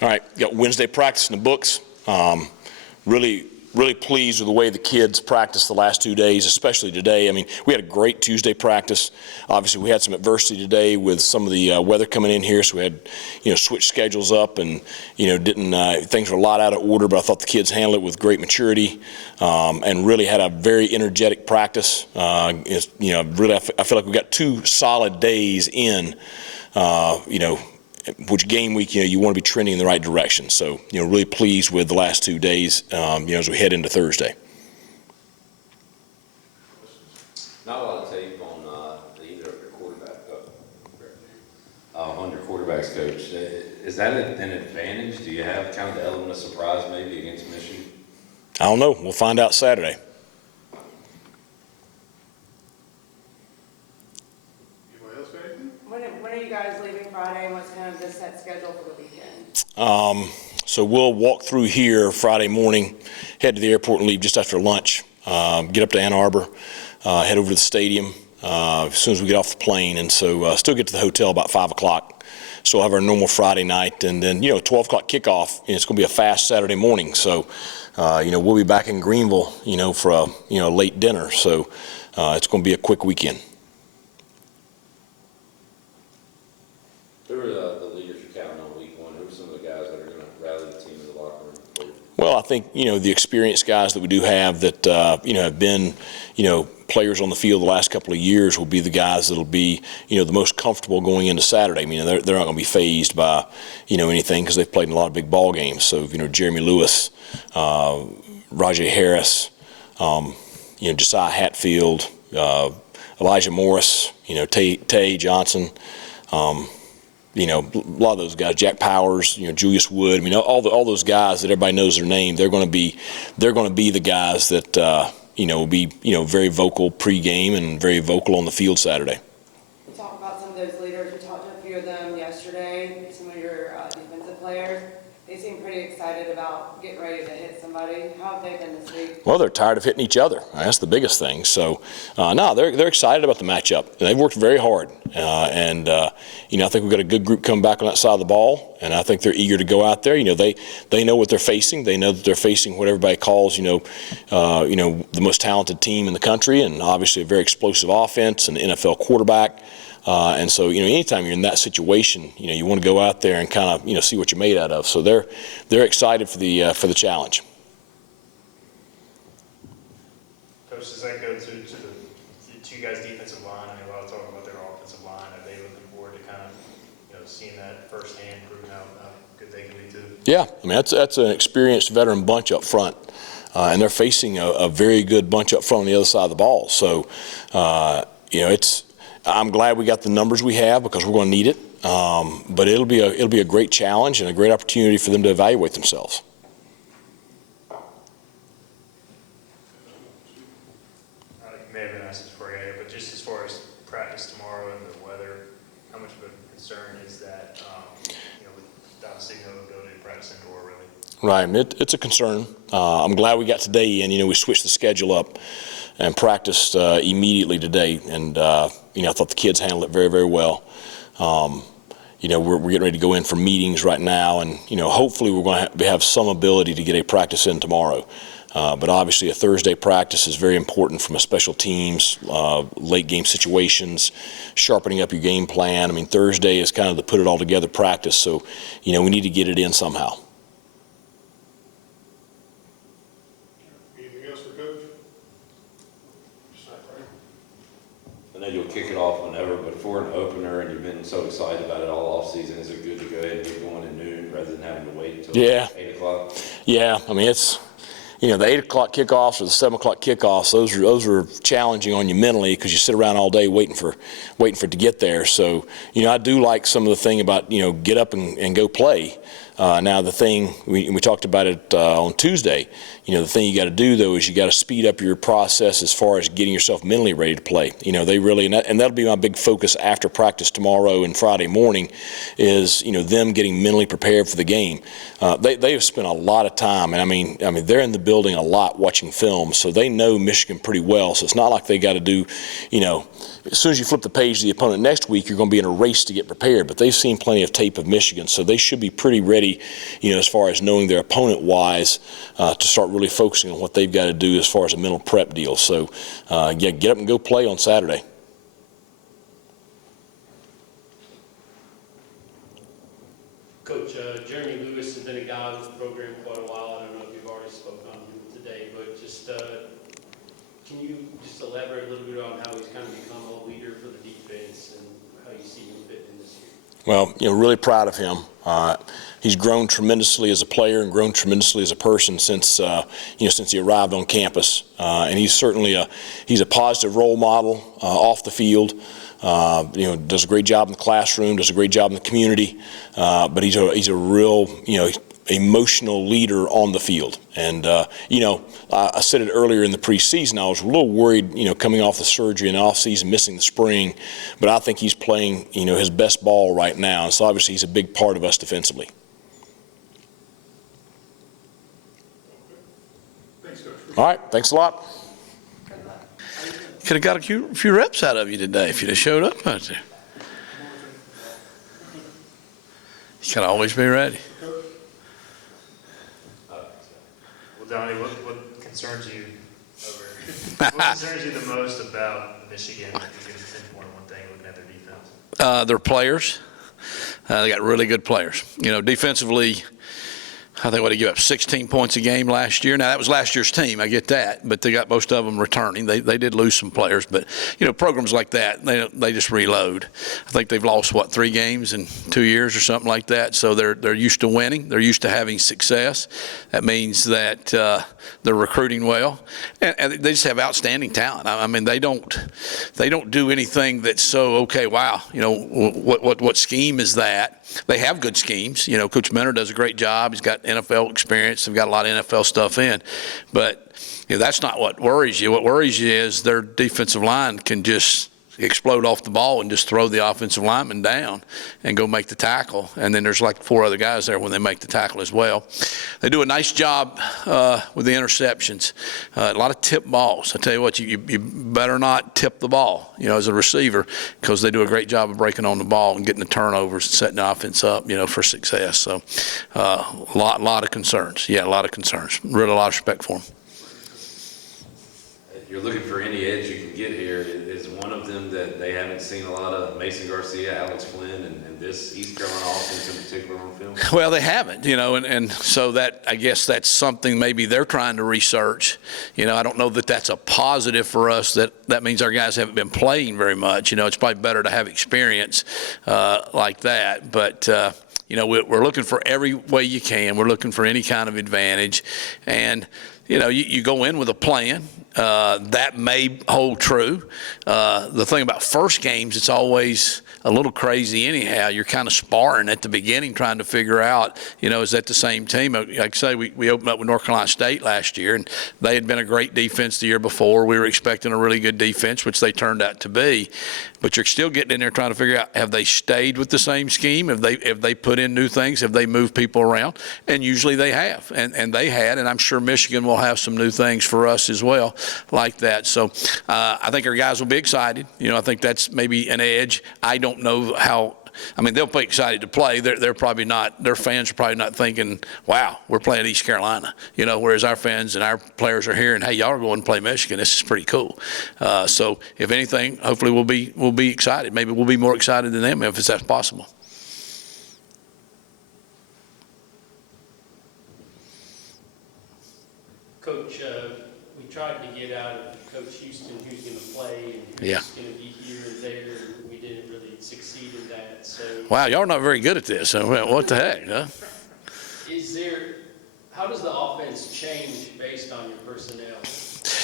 All right, got Wednesday practice in the books. Really pleased with the way the kids practiced the last 2 days, especially today. I mean, we had a great Tuesday practice. Obviously, we had some adversity today with some of the weather coming in here, so we had, switched schedules up and, things were a lot out of order, but I thought the kids handled it with great maturity and really had a very energetic practice. Really, I feel like we got 2 solid days in, which game week, you want to be trending in the right direction. So, really pleased with the last 2 days, as we head into Thursday. Not a lot of tape on either of your on your quarterbacks, Coach. Is that an advantage? Do you have kind of the element of surprise maybe against Michigan? I don't know. We'll find out Saturday. When are you guys leaving Friday, and what's kind of the set schedule for the weekend? So we'll walk through here Friday morning, head to the airport and leave just after lunch, get up to Ann Arbor, head over to the stadium as soon as we get off the plane, and so still get to the hotel about 5 o'clock. So we'll have our normal Friday night, and then, 12 o'clock kickoff, and it's going to be a fast Saturday morning. So, we'll be back in Greenville, for a, late dinner. So it's going to be a quick weekend. Who are the leaders you're counting on week one? Who are some of the guys that are going to rally the team in the locker room for you? Well, I think, the experienced guys that we do have that, have been, players on the field the last couple of years will be the guys that will be, the most comfortable going into Saturday. I mean, they're not going to be fazed by, anything because they've played in a lot of big ball games. So, Jeremy Lewis, Rajay Harris, Josiah Hatfield, Elijah Morris, Tay Johnson, a lot of those guys, Jack Powers, Julius Wood. I mean, all those guys that everybody knows their name. They're going to be the guys that will be very vocal pregame and very vocal on the field Saturday. We talked about some of those leaders. We talked to a few of them yesterday. Some of your defensive players. They seem pretty excited about getting ready to hit somebody. How have they been this week? Well, they're tired of hitting each other. That's the biggest thing. So, no, they're excited about the matchup. They've worked very hard, and I think we've got a good group coming back on that side of the ball, and I think they're eager to go out there. They know what they're facing. They know that they're facing what everybody calls, the most talented team in the country, and obviously a very explosive offense and an NFL quarterback. And so, anytime you're in that situation, you want to go out there and kind of, see what you're made out of. So they're excited for the challenge. Coach, does that go to the you guys' defensive line? I mean, a lot of talk about their offensive line. Are they looking forward to kind of, seeing that firsthand, proving how good they can be too? Yeah, I mean that's an experienced veteran bunch up front, and they're facing a very good bunch up front on the other side of the ball. So, I'm glad we got the numbers we have because we're going to need it. But it'll be a great challenge and a great opportunity for them to evaluate themselves. You may have been asked this before, but just as far as practice tomorrow and the weather, how much of a concern is that? Without seeing no ability to practice indoor, really. Right, it's a concern. I'm glad we got today in. We switched the schedule up and practiced immediately today, and I thought the kids handled it very, very well. We're getting ready to go in for meetings right now, and hopefully we're going to have some ability to get a practice in tomorrow. But obviously a Thursday practice is very important from a special teams, late game situations, sharpening up your game plan. I mean, Thursday is kind of the put it all together practice, so we need to get it in somehow. Anything else for Coach? I know you'll kick it off whenever, but for an opener, and you've been so excited about it all off season, is it good to go ahead and get going at noon rather than having to wait until 8 o'clock? Yeah, I mean it's. The 8 o'clock kickoffs or the 7 o'clock kickoffs, those are challenging on you mentally because you sit around all day waiting for it to get there. So, I do like some of the thing about, get up and go play. Now the thing, we talked about it on Tuesday, the thing you got to do though is you got to speed up your process as far as getting yourself mentally ready to play. They really, and that'll be my big focus after practice tomorrow and Friday morning is, them getting mentally prepared for the game. They have spent a lot of time, and I mean they're in the building a lot watching film, so they know Michigan pretty well. So it's not like they got to do, as soon as you flip the page to the opponent next week, you're going to be in a race to get prepared. But they've seen plenty of tape of Michigan, so they should be pretty ready, as far as knowing their opponent-wise, to start really focusing on what they've got to do as far as a mental prep deal. So, get up and go play on Saturday. Coach, Jeremy Lewis has been a guy with the program quite a while. I don't know if you've already spoken on him today, but just can you just elaborate a little bit on how he's kind of become a leader for the defense and how you see him fit in this year? Well, really proud of him. He's grown tremendously as a player and grown tremendously as a person since since he arrived on campus. And he's certainly he's a positive role model off the field. Does a great job in the classroom, does a great job in the community, but he's a real, emotional leader on the field. And, I said it earlier in the preseason, I was a little worried, coming off the surgery and off season, missing the spring, but I think he's playing, his best ball right now. And so obviously he's a big part of us defensively. Thanks, Coach. All right, thanks a lot. Could have got a few reps out of you today if you'd have showed up out there. You gotta always be ready. Well, Donnie, what concerns you what concerns you the most about Michigan? If you could pinpoint one thing looking at their defense. Their players. They got really good players. Defensively, I think what they give up 16 points a game last year. Now that was last year's team, I get that, but they got most of them returning. They did lose some players, but programs like that, they just reload. I think they've lost 3 games in 2 years or something like that. So they're used to winning. They're used to having success. That means that they're recruiting well, and they just have outstanding talent. I mean, they don't do anything that's so wow. What scheme is that? They have good schemes. Coach Mentor does a great job. He's got NFL experience. They've got a lot of NFL stuff in. But that's not what worries you. What worries you is their defensive line can just explode off the ball and just throw the offensive lineman down and go make the tackle. And then there's 4 other guys there when they make the tackle as well. They do a nice job with the interceptions. A lot of tip balls. I tell you what, you better not tip the ball, as a receiver, because they do a great job of breaking on the ball and getting the turnovers and setting the offense up, for success. So a lot of concerns. Yeah, a lot of concerns. Really a lot of respect for them. You're looking for any edge you can get here. Is one of them that they haven't seen a lot of Mason Garcia, Alex Flynn, and this East Carolina offense in particular on film? Well, they haven't, and so that, I guess that's something maybe they're trying to research. I don't know that that's a positive for us. That means our guys haven't been playing very much. It's probably better to have experience like that. But we're looking for every way you can. We're looking for any kind of advantage, and you go in with a plan. That may hold true. The thing about first games, it's always a little crazy anyhow. You're kind of sparring at the beginning, trying to figure out, is that the same team? Like I say, we opened up with North Carolina State last year, and they had been a great defense the year before. We were expecting a really good defense, which they turned out to be. But you're still getting in there trying to figure out, have they stayed with the same scheme? Have they put in new things? Have they moved people around? And usually they have, and they had, and I'm sure Michigan will have some new things for us as well like that. So I think our guys will be excited. I think that's maybe an edge. I don't know how. I mean, they'll be excited to play. They're probably not. Their fans are probably not thinking, "Wow, we're playing East Carolina." Whereas our fans and our players are here, and hey, y'all are going to play Michigan. This is pretty cool. So, if anything, hopefully we'll be excited. Maybe we'll be more excited than them if that's possible. Coach, we tried to get out of Coach Houston who's going to play and who's Yeah. going to be here and there. We didn't really succeed in that. So, Wow, y'all are not very good at this. What the heck, huh? how does the offense change based on your personnel?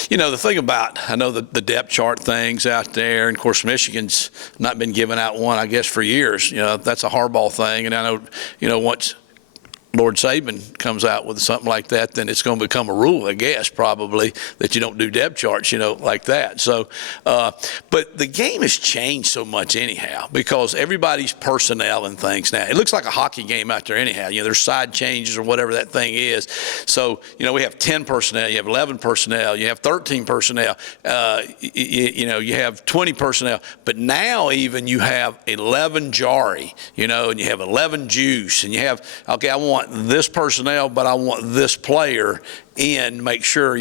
The thing about, I know the depth chart things out there, and of course Michigan's not been giving out one, I guess, for years. That's a hardball thing, and I know, once Lord Saban comes out with something like that, then it's going to become a rule, I guess, probably, that you don't do depth charts, like that. So, but the game has changed so much anyhow, because everybody's personnel and things now. It looks like a hockey game out there anyhow. There's side changes or whatever that thing is. So, we have 10 personnel, you have 11 personnel, you have 13 personnel, you have 20 personnel. But now even you have 11 Jari, and you have 11 Juice, and you have, okay, I want this personnel, but I want this player in, make sure,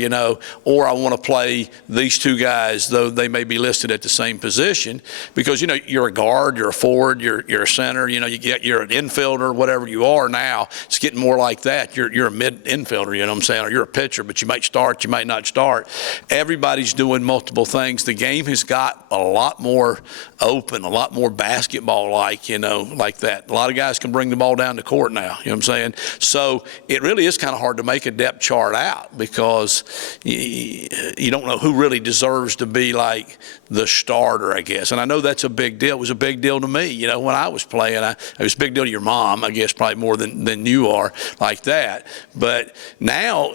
or I want to play these two guys, though they may be listed at the same position, because, you're a guard, you're a forward, you're a center, you're an infielder, whatever you are now. It's getting more like that. You're a mid infielder, what I'm saying, or you're a pitcher, but you might start, you might not start. Everybody's doing multiple things. The game has got a lot more open, a lot more basketball-like, like that. A lot of guys can bring the ball down the court now, what I'm saying? So it really is kind of hard to make a depth chart out, because you don't know who really deserves to be like the starter, I guess. And I know that's a big deal. It was a big deal to me, when I was playing. It was a big deal to your mom, I guess, probably more than you are, like that. But now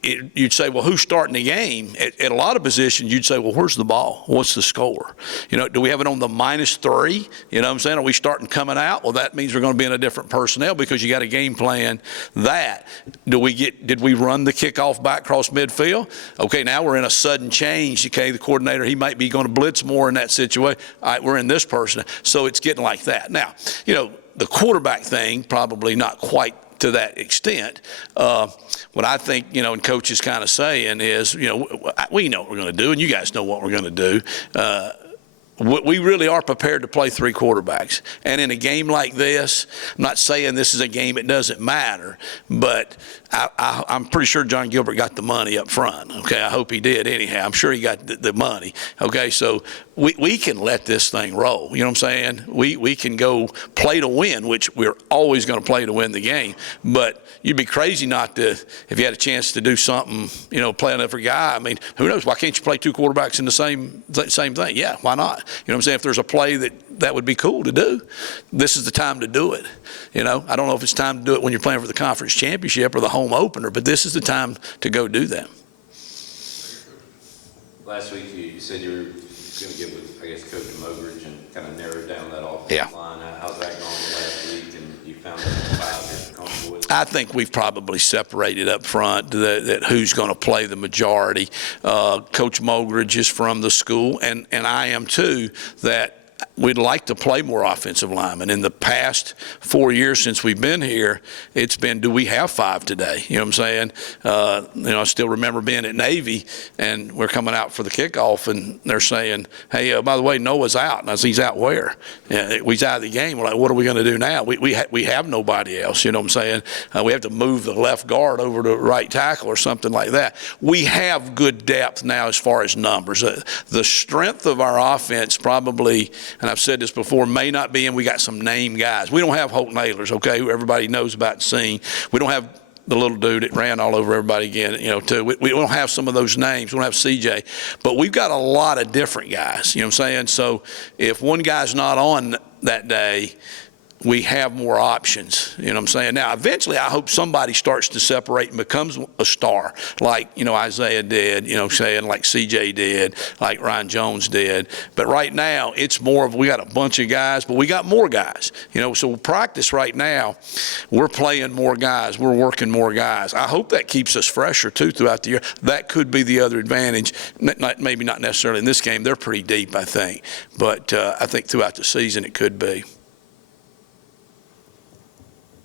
you'd say, well, who's starting the game? At a lot of positions, you'd say, well, where's the ball? What's the score? Do we have it on the -3? You know what I'm saying? Are we starting coming out? Well, that means we're going to be in a different personnel, because you got a game plan that. Did we run the kickoff back across midfield? Okay, now we're in a sudden change. Okay, the coordinator, he might be going to blitz more in that situation. All right, we're in this person. So it's getting like that. Now, the quarterback thing, probably not quite to that extent. What I think, and Coach is kind of saying is, we know what we're going to do, and you guys know what we're going to do. We really are prepared to play 3 quarterbacks. And in a game like this, I'm not saying this is a game it doesn't matter, but I'm pretty sure John Gilbert got the money up front. Okay, I hope he did anyhow. I'm sure he got the money. Okay, so we can let this thing roll. You know what I'm saying? We can go play to win, which we're always going to play to win the game. But you'd be crazy not to, if you had a chance to do something, play another guy. I mean, who knows? Why can't you play 2 quarterbacks in the same thing? Yeah, why not? You know what I'm saying? If there's a play that would be cool to do, this is the time to do it. I don't know if it's time to do it when you're playing for the conference championship or the home opener, but this is the time to go do that. Last week you said you were going to get with, I guess, Coach Mogridge and kind of narrow down that offensive Yeah. line. How's that going last week? And you found that 5 you're comfortable with? I think we've probably separated up front that who's going to play the majority. Coach Mogridge is from the school, and I am too, that we'd like to play more offensive linemen. In the past 4 years since we've been here, it's been, do we have 5 today? You know what I'm saying? I still remember being at Navy, and we're coming out for the kickoff, and they're saying, hey, by the way, Noah's out. And I said, he's out where? He's out of the game. We're like, what are we going to do now? We have nobody else, you know what I'm saying? We have to move the left guard over to right tackle or something like that. We have good depth now as far as numbers. The strength of our offense probably, and I've said this before, may not be, and we got some name guys. We don't have Holt Nailers, okay, who everybody knows about and seen. We don't have the little dude that ran all over everybody again, too. We don't have some of those names. We don't have CJ. But we've got a lot of different guys, you know what I'm saying? So if one guy's not on that day, we have more options, you know what I'm saying? Now, eventually, I hope somebody starts to separate and becomes a star, like, Isaiah did, saying like CJ did, like Ryan Jones did. But right now, it's more of, we got a bunch of guys, but we got more guys, so practice right now, we're playing more guys, we're working more guys. I hope that keeps us fresher, too, throughout the year. That could be the other advantage, maybe not necessarily in this game. They're pretty deep, I think. But I think throughout the season, it could be.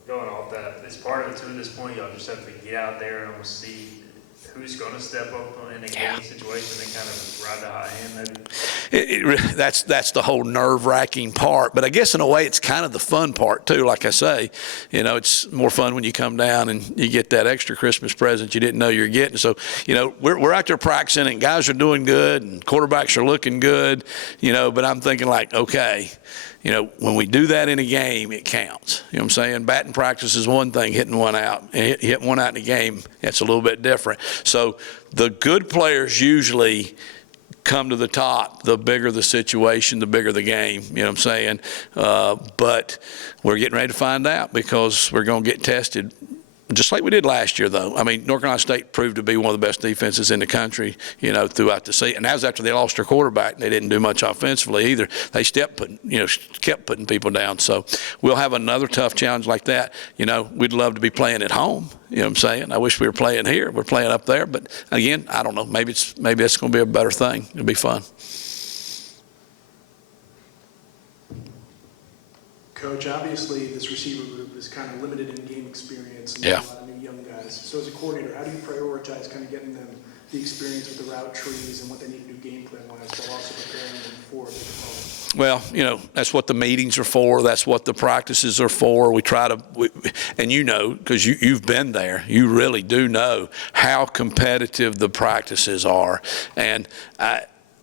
Going off that, is part of it too at this point, y'all just have to get out there and almost see who's going to step up in a game situation and kind of ride the hot hand maybe? That's the whole nerve-wracking part. But I guess in a way it's kind of the fun part too. Like I say, it's more fun when you come down and you get that extra Christmas present you didn't know you were getting. So, we're out there practicing and guys are doing good and quarterbacks are looking good, but I'm thinking like, okay, when we do that in a game, it counts. You know what I'm saying? Batting practice is one thing, hitting one out. Hit one out in a game, that's a little bit different. So the good players usually come to the top. The bigger the situation, the bigger the game. You know what I'm saying? But we're getting ready to find out, because we're going to get tested just like we did last year, though. I mean, North Carolina State proved to be one of the best defenses in the country, throughout the season. And that was after they lost their quarterback. They didn't do much offensively either. They kept putting people down. So we'll have another tough challenge like that. We'd love to be playing at home. You know what I'm saying? I wish we were playing here. We're playing up there. But, again, I don't know. Maybe it's going to be a better thing. It'll be fun. Coach, obviously this receiver group is kind of limited in game experience and Yeah. a lot of new young guys. So as a coordinator, how do you prioritize kind of getting them the experience with the route trees and what they need to do game plan-wise while also preparing them for the opponent? Well, that's what the meetings are for. That's what the practices are for. We try to, and because you've been there, you really do know how competitive the practices are. And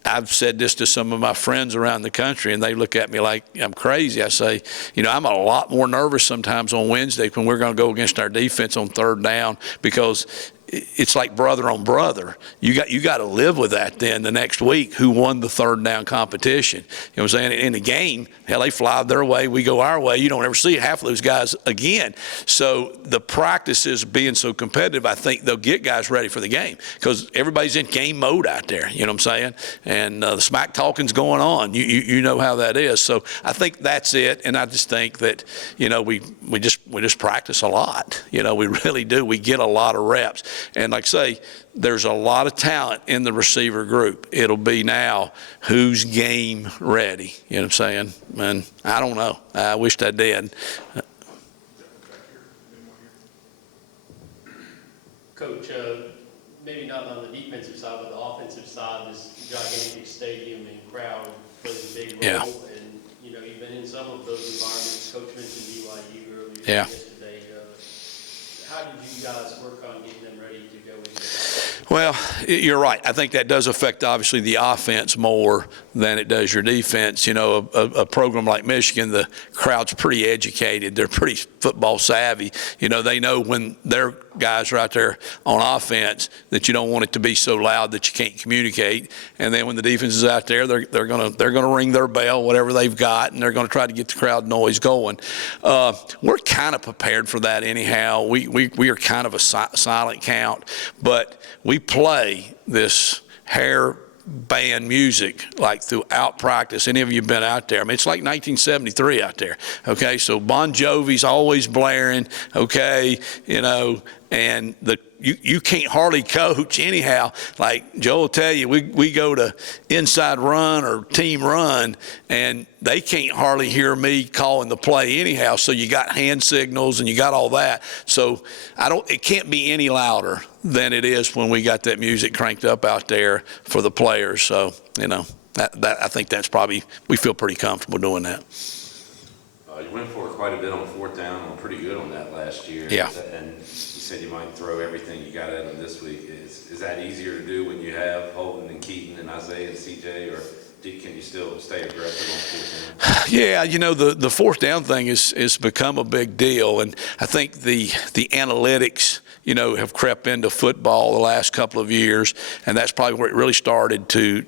I've said this to some of my friends around the country, and they look at me like I'm crazy. I say, I'm a lot more nervous sometimes on Wednesday when we're going to go against our defense on third down, because it's like brother on brother. You got to live with that then the next week, who won the third down competition. You know what I'm saying? In the game, hell, they fly their way, we go our way. You don't ever see half of those guys again. So the practices being so competitive, I think they'll get guys ready for the game, because everybody's in game mode out there. You know what I'm saying? And the smack talking's going on. You know how that is. So I think that's it. And I just think that, we just practice a lot. We really do. We get a lot of reps. And like I say, there's a lot of talent in the receiver group. It'll be now who's game ready. You know what I'm saying? And I don't know. I wish I did. Coach, maybe not on the defensive side, but the offensive side, this gigantic stadium and crowd plays a big role. Yeah. And, you've been in some of those environments. Coach mentioned BYU earlier Yeah. yesterday. How did you guys work on getting them ready to go into that? Well, you're right. I think that does affect, obviously, the offense more than it does your defense. A program like Michigan, the crowd's pretty educated. They're pretty football savvy. They know when their guys are out there on offense that you don't want it to be so loud that you can't communicate. And then when the defense is out there, they're gonna ring their bell, whatever they've got, and they're going to try to get the crowd noise going. We're kind of prepared for that anyhow. We are kind of a silent count, but we play this hair band music like throughout practice. Any of you been out there? I mean, it's like 1973 out there. Okay, so Bon Jovi's always blaring. Okay, and you can't hardly coach anyhow. Like Joe will tell you, we go to inside run or team run, and they can't hardly hear me calling the play anyhow. So you got hand signals and you got all that. So it can't be any louder than it is when we got that music cranked up out there for the players. So that I think that's probably, we feel pretty comfortable doing that. You went for it quite a bit on fourth down. I'm pretty good on that last year. Yeah. And you said you might throw everything you got at them this week. Is that easier to do when you have Holden and Keaton and Isaiah and CJ, or can you still stay aggressive on fourth down? Yeah, the fourth down thing is become a big deal, and I think the analytics have crept into football the last couple of years, and that's probably where it really started to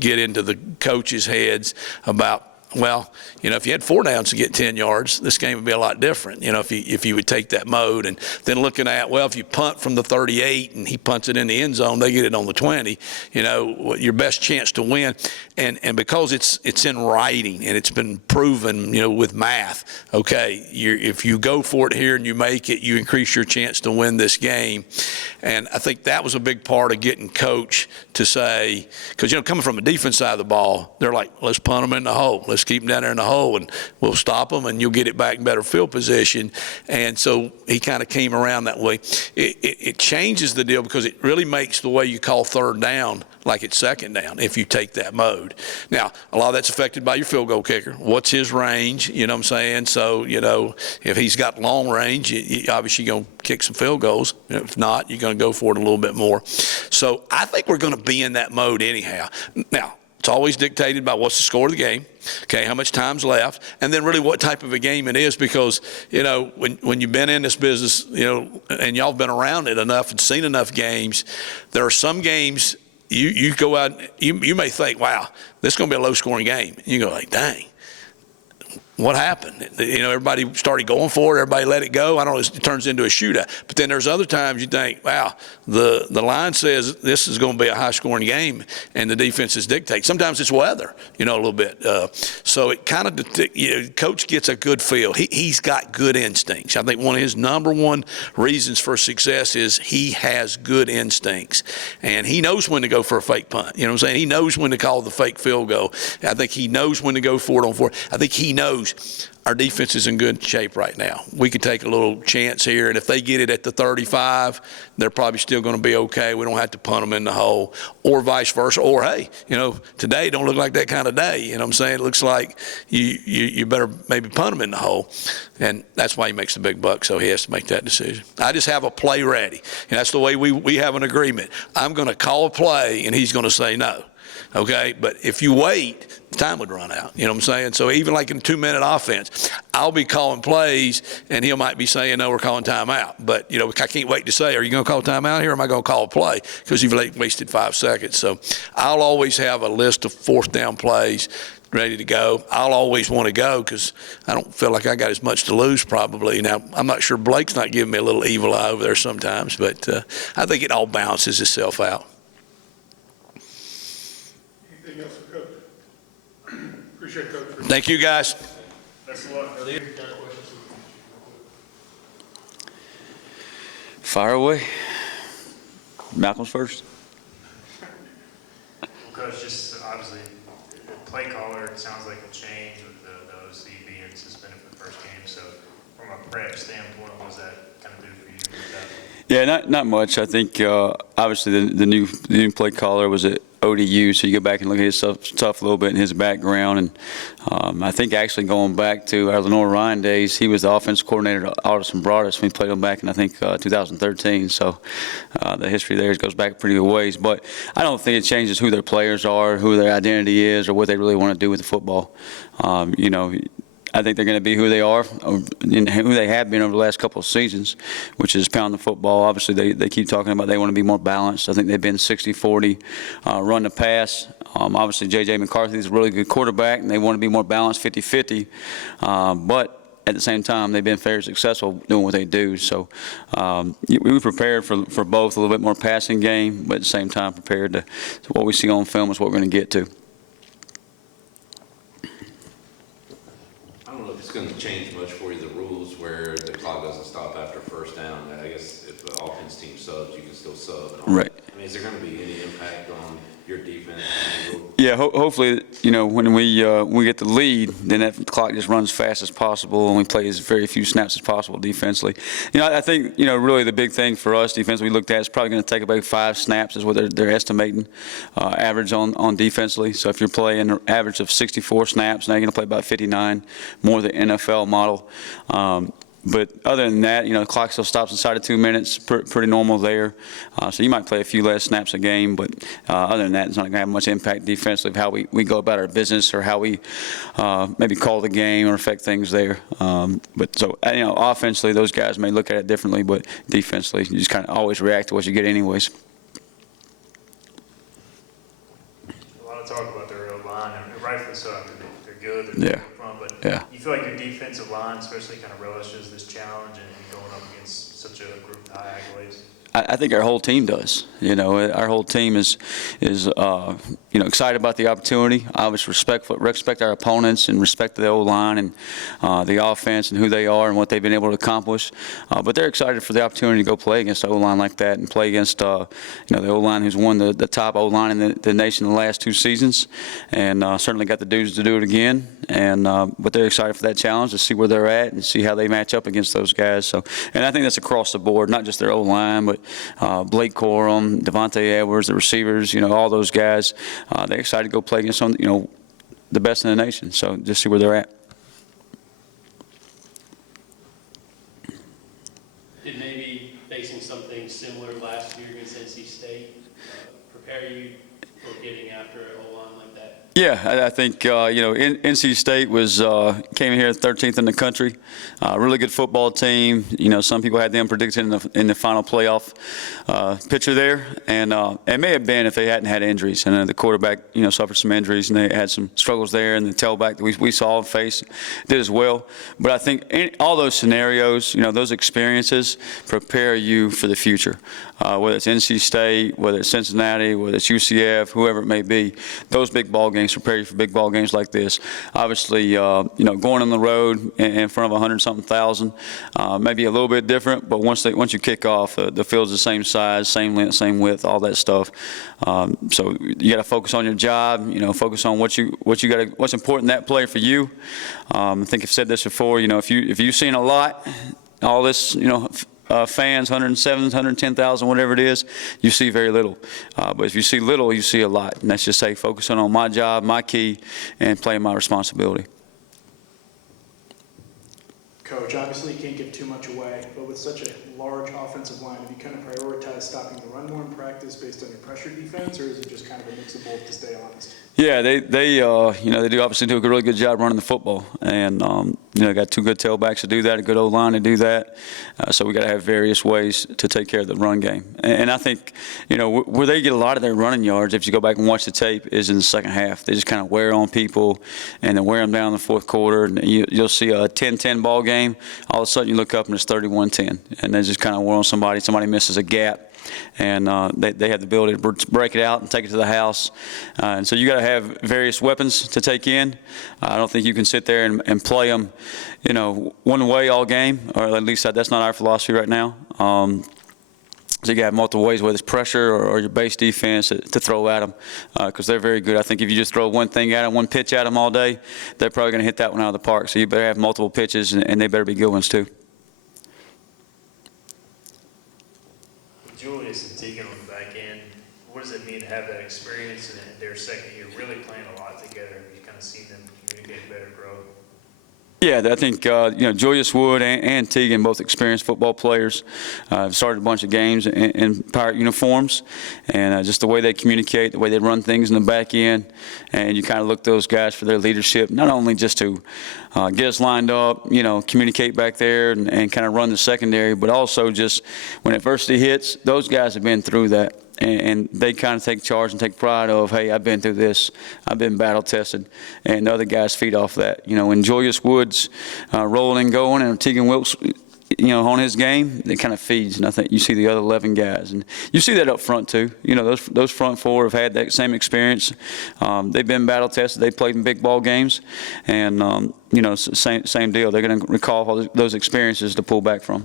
get into the coaches' heads about, well, if you had 4 downs to get 10 yards, this game would be a lot different, if you would take that mode. And then looking at, well, if you punt from the 38 and he punts it in the end zone, they get it on the 20, your best chance to win. And because it's in writing and it's been proven, with math, okay, if you go for it here and you make it, you increase your chance to win this game. And I think that was a big part of getting coach to say, because, coming from a defense side of the ball, they're like, let's punt them in the hole. Let's keep them down there in the hole, and we'll stop them, and you'll get it back in better field position. And so he kind of came around that way. It changes the deal, because it really makes the way you call third down like it's second down if you take that mode. Now, a lot of that's affected by your field goal kicker. What's his range? You know what I'm saying? So, if he's got long range, obviously you're going to kick some field goals. If not, you're going to go for it a little bit more. So I think we're going to be in that mode anyhow. Now, it's always dictated by what's the score of the game, okay, how much time's left, and then really what type of a game it is, because, when you've been in this business, and y'all have been around it enough and seen enough games, there are some games you go out, you may think, wow, this is going to be a low-scoring game. And you go like, dang, what happened? You know, everybody started going for it. Everybody let it go. I don't know. It turns into a shootout. But then there's other times you think, wow, the line says this is going to be a high-scoring game, and the defenses dictate. Sometimes it's weather, you know, a little bit. So it kind of, you know, coach gets a good feel. He's got good instincts. I think one of his number one reasons for success is he has good instincts, and he knows when to go for a fake punt. You know what I'm saying? He knows when to call the fake field goal. I think he knows when to go for it on fourth. I think he knows our defense is in good shape right now. We could take a little chance here, and if they get it at the 35, they're probably still going to be okay. We don't have to punt them in the hole, or vice versa. Or, hey, you know, today don't look like that kind of day. You know what I'm saying? It looks like you better maybe punt them in the hole. And that's why he makes the big bucks, so he has to make that decision. I just have a play ready, and that's the way we have an agreement. I'm going to call a play, and he's going to say no. Okay, but if you wait, time would run out. You know what I'm saying? So even like in 2-minute offense, I'll be calling plays, and he might be saying, no, we're calling timeout. But, you know, I can't wait to say, are you going to call timeout here, or am I going to call a play? Because you've wasted 5 seconds. So I'll always have a list of fourth down plays ready to go. I'll always want to go because I don't feel like I got as much to lose probably. Now, I'm not sure Blake's not giving me a little evil eye over there sometimes, but I think it all balances itself out. Anything else for Coach? Appreciate it, Coach. Thank you, guys. Best of luck. Fire away. Malcolm's first. Well, Coach, just obviously, the play caller, it sounds like a change with the OC being suspended for the first game. So from a prep standpoint, what does that kind of do for you? Yeah, not much. I think obviously the new play caller was at ODU, so you go back and look at his stuff a little bit in his background. And I think actually going back to our Lenore Ryan days, he was the offensive coordinator at Aldous and Broadus when we played him back in, I think, 2013. So the history there goes back pretty good ways. But I don't think it changes who their players are, who their identity is, or what they really want to do with the football. You know, I think they're going to be who they are and who they have been over the last couple of seasons, which is pound the football. Obviously, they keep talking about they want to be more balanced. I think they've been 60-40 run to pass. Obviously, J.J. McCarthy is a really good quarterback, and they want to be more balanced 50-50. But at the same time, they've been very successful doing what they do. So we prepared for both, a little bit more passing game, but at the same time prepared to what we see on film is what we're going to get to. It's going to change much for you, the rules where the clock doesn't stop after first down. I guess if the offense team subs, you can still sub. And all Right. that. I mean, is there going to be any impact on your defense? Yeah, hopefully, you know, when we get the lead, then that clock just runs as fast as possible, and we play as very few snaps as possible defensively. You know, I think, you know, really the big thing for us defensively we looked at is probably going to take about 5 snaps is what they're estimating average on defensively. So if you're playing an average of 64 snaps, now you're going to play about 59, more the NFL model. But other than that, you know, the clock still stops inside of 2 minutes, pretty normal there. So you might play a few less snaps a game, but other than that, it's not going to have much impact defensively of how we go about our business or how we maybe call the game or affect things there. But so, you know, offensively, those guys may look at it differently, but defensively, you just kind of always react to what you get anyways. A lot of talk about their line, and rightfully so. I mean, they're good. They're Yeah. from, but Yeah. you feel like your defensive line, especially, kind of relishes this challenge and going up against such a group with high accolades. I think our whole team does. You know, our whole team is you know, excited about the opportunity. Obviously, respect our opponents and respect the O-line and the offense and who they are and what they've been able to accomplish. But they're excited for the opportunity to go play against the O-line like that and play against you know, the O-line who's won the top O-line in the nation in the last 2 seasons, and certainly got the dudes to do it again. And but they're excited for that challenge to see where they're at and see how they match up against those guys. So, and I think that's across the board, not just their O-line, but Blake Corum, Devontae Edwards, the receivers, you know, all those guys. They're excited to go play against some, you know, the best in the nation. So just see where they're at. Did maybe facing something similar last year against NC State prepare you for getting after an O-line like that? Yeah, I think, NC State came in here 13th in the country. Really good football team. Some people had them predicted in the final playoff picture there. And it may have been if they hadn't had injuries. And the quarterback, suffered some injuries, and they had some struggles there. And the tailback that we saw and faced did as well. But I think in all those scenarios, those experiences prepare you for the future. Whether it's NC State, whether it's Cincinnati, whether it's UCF, whoever it may be, those big ball games prepare you for big ball games like this. Obviously, going on the road in front of 100-something thousand may be a little bit different, but once you kick off, the field's the same size, same length, same width, all that stuff. So you got to focus on your job. Focus on what's important in that play for you. I think I've said this before. If you've seen a lot, all this, fans, 107, 110,000, whatever it is, you see very little. But if you see little, you see a lot. And that's just focusing on my job, my key, and playing my responsibility. Coach, obviously you can't give too much away, but with such a large offensive line, have you kind of prioritized stopping the run more in practice based on your pressure defense, or is it just kind of a mix of both, to stay honest? Yeah, they do obviously do a really good job running the football, and got two good tailbacks to do that, a good O-line to do that. So we got to have various ways to take care of the run game. And I think where they get a lot of their running yards, if you go back and watch the tape, is in the second half. They just kind of wear on people, and then wear them down in the fourth quarter. And you'll see a 10-10 ball game. All of a sudden you look up and it's 31-10, and they just kind of wear on somebody. Somebody misses a gap. And they have the ability to break it out and take it to the house. And so you got to have various weapons to take in. I don't think you can sit there and play them, one way all game, or at least that's not our philosophy right now. So you got to have multiple ways, whether it's pressure or your base defense, to throw at them, because they're very good. I think if you just throw one thing at them, one pitch at them all day, they're probably going to hit that one out of the park. So you better have multiple pitches, and they better be good ones too. Julius and Tegan on the back end, what does it mean to have that experience in their second year, really playing a lot together? Have you kind of seen them communicate better, grow? Yeah, I think Julius Wood and Tegan, both experienced football players, started a bunch of games in Pirate uniforms, and just the way they communicate, the way they run things in the back end, and you kind of look to those guys for their leadership, not only just to get us lined up, communicate back there and kind of run the secondary, but also just when adversity hits, those guys have been through that. And they kind of take charge and take pride of, hey, I've been through this, I've been battle tested, and the other guys feed off that. When Julius Woods rolling and going, and Tegan Wilkes, on his game, it kind of feeds. And I think you see the other 11 guys, and you see that up front too. Those front four have had that same experience. They've been battle tested. They played in big ball games, and same deal. They're going to recall all those experiences to pull back from.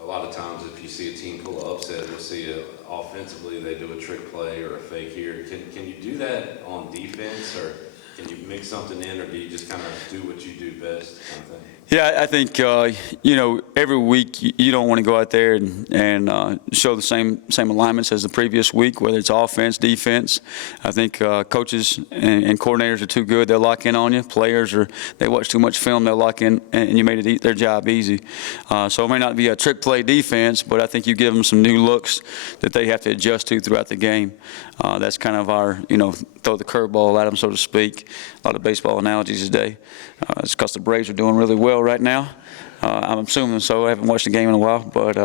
A lot of times, if you see a team pull an upset, you'll see offensively they do a trick play or a fake here. Can you do that on defense, or can you mix something in, or do you just kind of do what you do best kind of thing? Yeah, I think, every week you don't want to go out there and show the same alignments as the previous week, whether it's offense, defense. I think coaches and coordinators are too good. They'll lock in on you. Players, they watch too much film. They'll lock in, and you made their job easy. So it may not be a trick play defense, but I think you give them some new looks that they have to adjust to throughout the game. That's kind of our, throw the curveball at them, so to speak. A lot of baseball analogies today. It's because the Braves are doing really well right now. I'm assuming so. I haven't watched the game in a while, but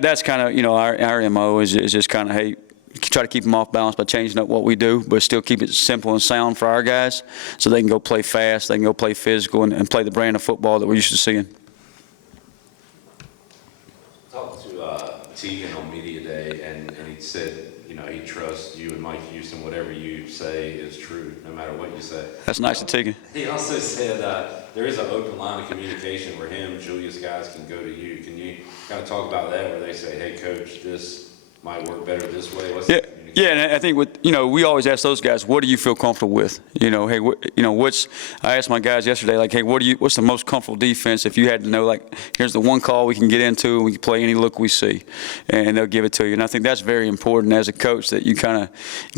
that's kind of our MO is just kind of, hey, try to keep them off balance by changing up what we do, but still keep it simple and sound for our guys, so they can go play fast, they can go play physical, and play the brand of football that we're used to seeing. Talked to Tegan on media day, and he said, he trusts you and Mike Houston. Whatever you say is true, no matter what you say. That's nice to Tegan. He also said there is an open line of communication where Julius guys can go to you. Can you kind of talk about that, where they say, hey, coach, this might work better this way? What's the communication? Yeah, and I think we always ask those guys, what do you feel comfortable with? Hey, I asked my guys yesterday, like, hey, what's the most comfortable defense? If you had to know, like, here's the one call we can get into, and we can play any look we see, and they'll give it to you. And I think that's very important as a coach, that you kind of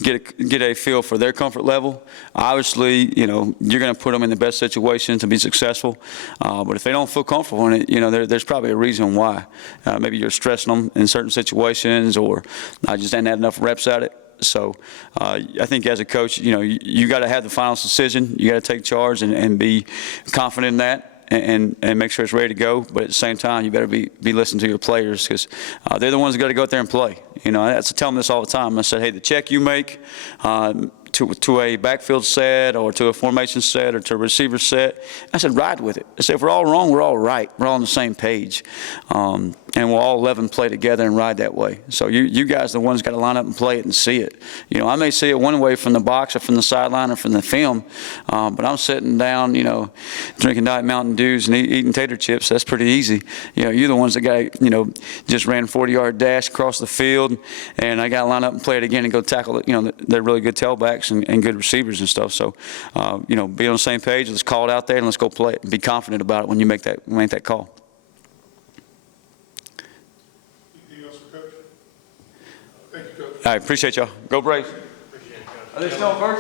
get a feel for their comfort level. Obviously, you're going to put them in the best situation to be successful. But if they don't feel comfortable in it, there's probably a reason why. Maybe you're stressing them in certain situations, or I just hadn't had enough reps at it. So I think as a coach, you got to have the final decision. You got to take charge and be confident in that. And make sure it's ready to go. But at the same time, you better be listening to your players, because they're the ones that got to go out there and play. I tell them this all the time. I said, hey, the check you make to a backfield set or to a formation set or to a receiver set, I said, ride with it. I said, if we're all wrong, we're all right. We're all on the same page. And we'll all 11 play together and ride that way. So you guys are the ones got to line up and play it and see it. I may see it one way from the box or from the sideline or from the film, but I'm sitting down, drinking Diet Mountain Dews and eating tater chips. That's pretty easy. You're the ones that got, just ran a 40-yard dash across the field, and I got to line up and play it again and go tackle it. They're really good tailbacks and good receivers and stuff. So, be on the same page. Let's call it out there and let's go play it and be confident about it when you make that call. Anything else for Coach? Thank you, Coach. All right, appreciate y'all. Go Braves. Appreciate it, Coach. Are they still first?